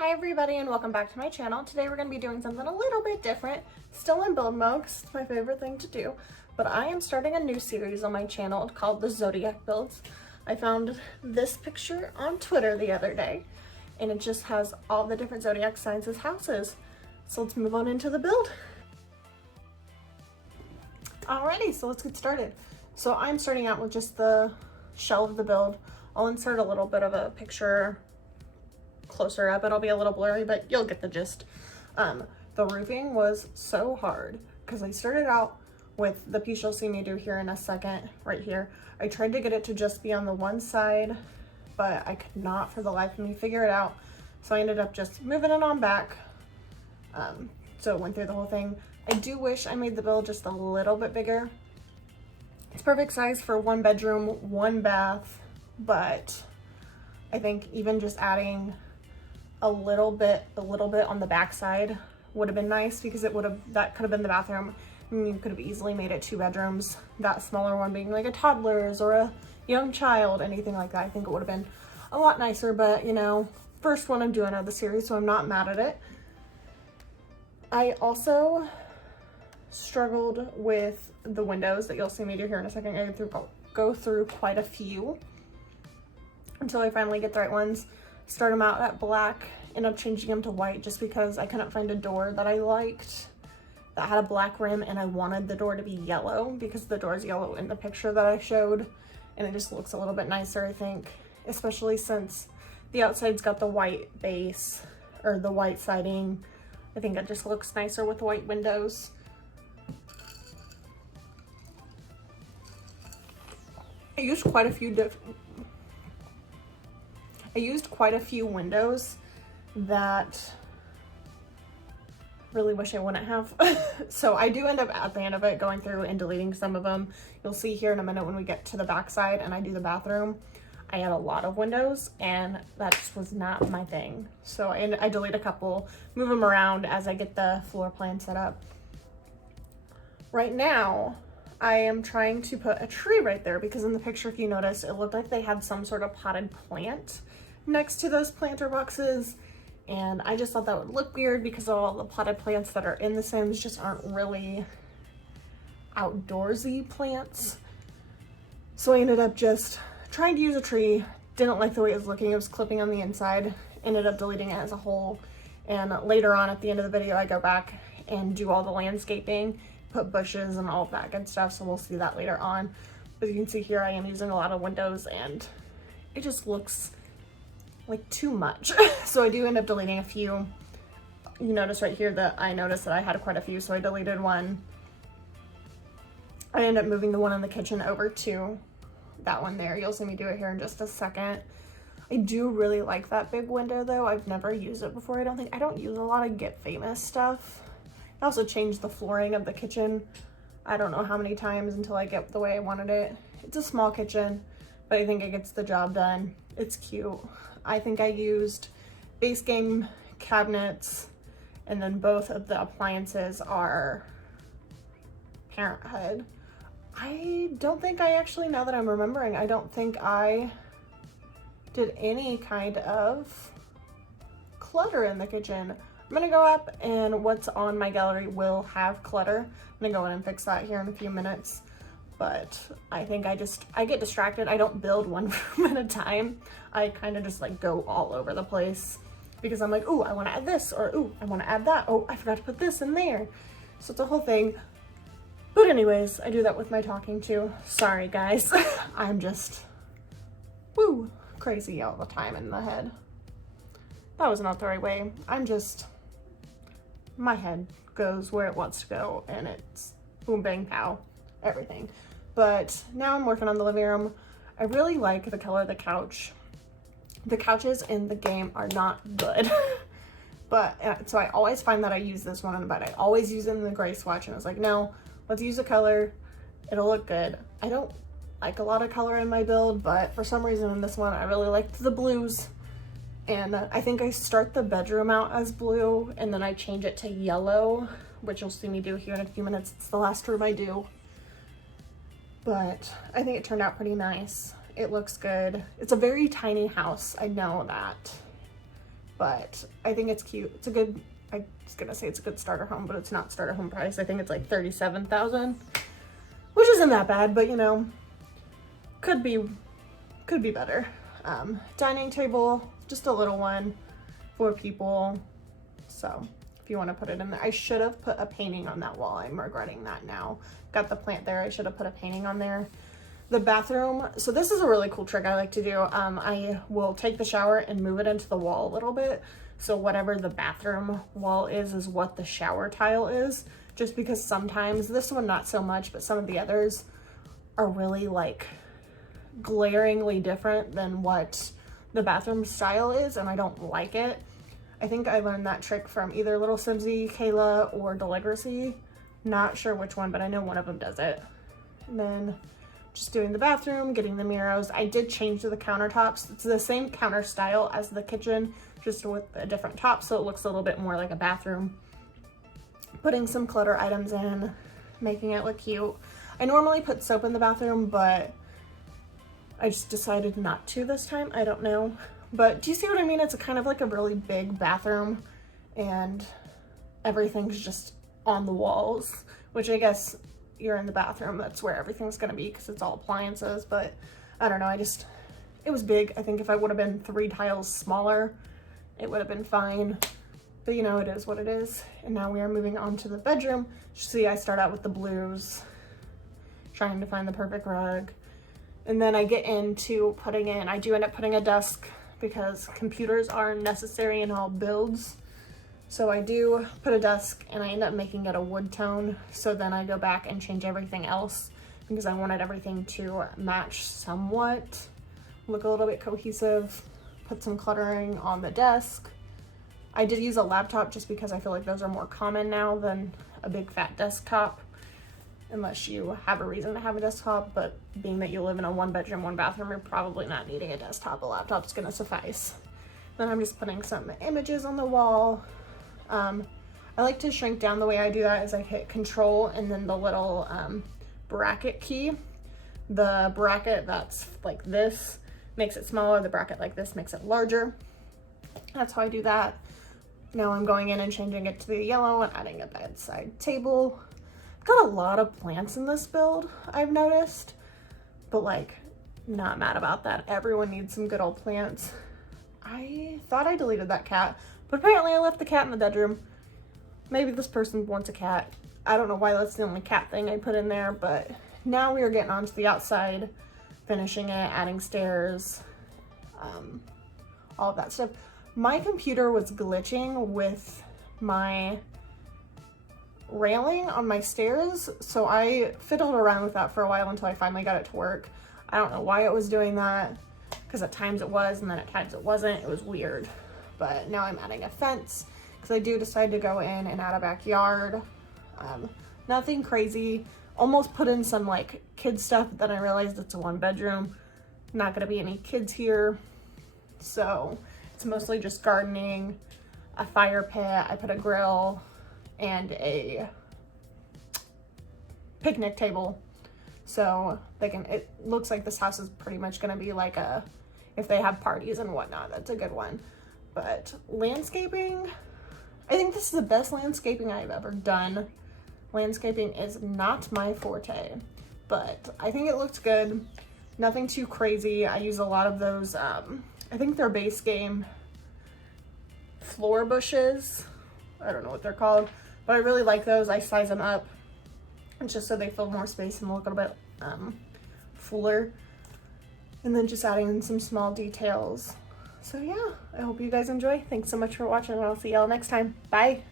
Hi everybody and welcome back to my channel. Today we're going to be doing something a little bit different. Still in build mode 'cause it's my favorite thing to do. But I am starting a new series on my channel called the Zodiac builds. I found this picture on Twitter the other day and it just has all the different zodiac signs as houses. So let's move on into the build. Alrighty, so let's get started. So I'm starting out with just the shell of the build. I'll insert a little bit of a picture closer up. It'll be a little blurry, but you'll get the gist. The roofing was so hard because I started out with the piece you'll see me do here in a second, right here. I tried to get it to just be on the one side, but I could not for the life of me figure it out. So I ended up just moving it on back. So it went through the whole thing. I do wish I made the build just a little bit bigger. It's perfect size for 1 bedroom, 1 bath, but I think even just adding a little bit on the back side would have been nice because that could have been the bathroom and you could have easily made it 2 bedrooms. That smaller one being like a toddler's or a young child, anything like that. I think it would have been a lot nicer, but you know, first one I'm doing of the series, so I'm not mad at it. I also struggled with the windows that you'll see me do here in a second. I go through quite a few until I finally get the right ones. Start them out at black, end up changing them to white just because I couldn't find a door that I liked that had a black rim, and I wanted the door to be yellow because the door is yellow in the picture that I showed, and it just looks a little bit nicer, I think, especially since the outside's got the white base or the white siding. I think it just looks nicer with white windows. I used quite a few windows that really wish I wouldn't have. So I do end up at the end of it going through and deleting some of them. You'll see here in a minute when we get to the back side and I do the bathroom, I had a lot of windows and that just was not my thing. So I delete a couple, move them around as I get the floor plan set up. Right now, I am trying to put a tree right there because in the picture, if you notice, it looked like they had some sort of potted plant next to those planter boxes. And I just thought that would look weird because all the potted plants that are in the Sims just aren't really outdoorsy plants. So I ended up just trying to use a tree. Didn't like the way it was looking. It was clipping on the inside. Ended up deleting it as a whole. And later on at the end of the video, I go back and do all the landscaping, put bushes and all of that good stuff. So we'll see that later on. But you can see here, I am using a lot of windows and it just looks like too much. So I do end up deleting a few. You notice right here that I noticed that I had quite a few, so I deleted one. I end up moving the one in the kitchen over to that one there. You'll see me do it here in just a second. I do really like that big window though. I've never used it before. I don't use a lot of Get Famous stuff. I also changed the flooring of the kitchen I don't know how many times until I get the way I wanted it. It's a small kitchen, but I think it gets the job done. It's cute. I think I used base game cabinets, and then both of the appliances are Parenthood. I don't think I actually, now that I'm remembering, I don't think I did any kind of clutter in the kitchen. I'm gonna go up and what's on my gallery will have clutter. I'm gonna go in and fix that here in a few minutes. But I think I get distracted. I don't build one room at a time. I kind of just like go all over the place because I'm like, ooh, I want to add this, or ooh, I want to add that. Oh, I forgot to put this in there. So it's a whole thing. But anyways, I do that with my talking too. Sorry guys, I'm just, woo, crazy all the time in the head. That was not the right way. My head goes where it wants to go and it's boom, bang, pow, everything. But now I'm working on the living room. I really like the color of the couch. The couches in the game are not good. But so I always find that I use this one on the bed. I always use it in the gray swatch and I was like, no, let's use a color. It'll look good. I don't like a lot of color in my build, but for some reason in this one, I really liked the blues. And I think I start the bedroom out as blue and then I change it to yellow, which you'll see me do here in a few minutes. It's the last room I do. But I think it turned out pretty nice. It looks good. It's a very tiny house, I know that. but I think it's cute. It's a good, I was gonna say it's a good starter home, but it's not starter home price. I think it's like $37,000, which isn't that bad, but you know, could be better. Dining table, just a little one for people. So if you want to put it in there, I should have put a painting on that wall. I'm regretting that now. Got the plant there. I should have put a painting on there. The bathroom. So this is a really cool trick I like to do. I will take the shower and move it into the wall a little bit. So whatever the bathroom wall is what the shower tile is. Just because sometimes, this one not so much, but some of the others are really like glaringly different than what the bathroom style is, and I don't like it. I think I learned that trick from either Little Simsy, Kayla, or Deligracy. Not sure which one, but I know one of them does it. And then just doing the bathroom, getting the mirrors. I did change the countertops. It's the same counter style as the kitchen, just with a different top, so it looks a little bit more like a bathroom. Putting some clutter items in, making it look cute. I normally put soap in the bathroom, but I just decided not to this time. I don't know. But do you see what I mean? It's a kind of like a really big bathroom and everything's just on the walls, which I guess you're in the bathroom. That's where everything's going to be because it's all appliances. But I don't know. It was big. I think if I would have been 3 tiles smaller, it would have been fine. But you know, it is what it is. And now we are moving on to the bedroom. You see, I start out with the blues, trying to find the perfect rug. And then I get into I do end up putting a desk because computers are necessary in all builds. So I do put a desk and I end up making it a wood tone. So then I go back and change everything else because I wanted everything to match somewhat, look a little bit cohesive, put some cluttering on the desk. I did use a laptop just because I feel like those are more common now than a big fat desktop. Unless you have a reason to have a desktop, but being that you live in a 1-bedroom, 1-bathroom, you're probably not needing a desktop. A laptop's gonna suffice. Then I'm just putting some images on the wall. I like to shrink down. The way I do that is I hit Control and then the little bracket key. The bracket that's like this makes it smaller. The bracket like this makes it larger. That's how I do that. Now I'm going in and changing it to the yellow and adding a bedside table. Got a lot of plants in this build, I've noticed, but like, not mad about that. Everyone needs some good old plants. I thought I deleted that cat, but apparently I left the cat in the bedroom. Maybe this person wants a cat. I don't know why that's the only cat thing I put in there, but now we are getting onto the outside, finishing it, adding stairs, all of that stuff. My computer was glitching with my railing on my stairs, so I fiddled around with that for a while until I finally got it to work. I don't know why it was doing that, because at times it was and then at times it wasn't. It was weird. But now I'm adding a fence because I do decide to go in and add a backyard. Nothing crazy. Almost put in some like kid stuff, but then I realized it's a 1-bedroom. Not gonna be any kids here, so it's mostly just gardening, a fire pit. I put a grill and a picnic table, so it looks like this house is pretty much going to be like if they have parties and whatnot, that's a good one. But landscaping, I think this is the best landscaping I've ever done. Landscaping is not my forte, but I think it looks good. Nothing too crazy. I use a lot of those, I think they're base game floor bushes. I don't know what they're called, but I really like those. I size them up just so they fill more space and look a little bit fuller. And then just adding in some small details. So yeah, I hope you guys enjoy. Thanks so much for watching, and I'll see y'all next time. Bye.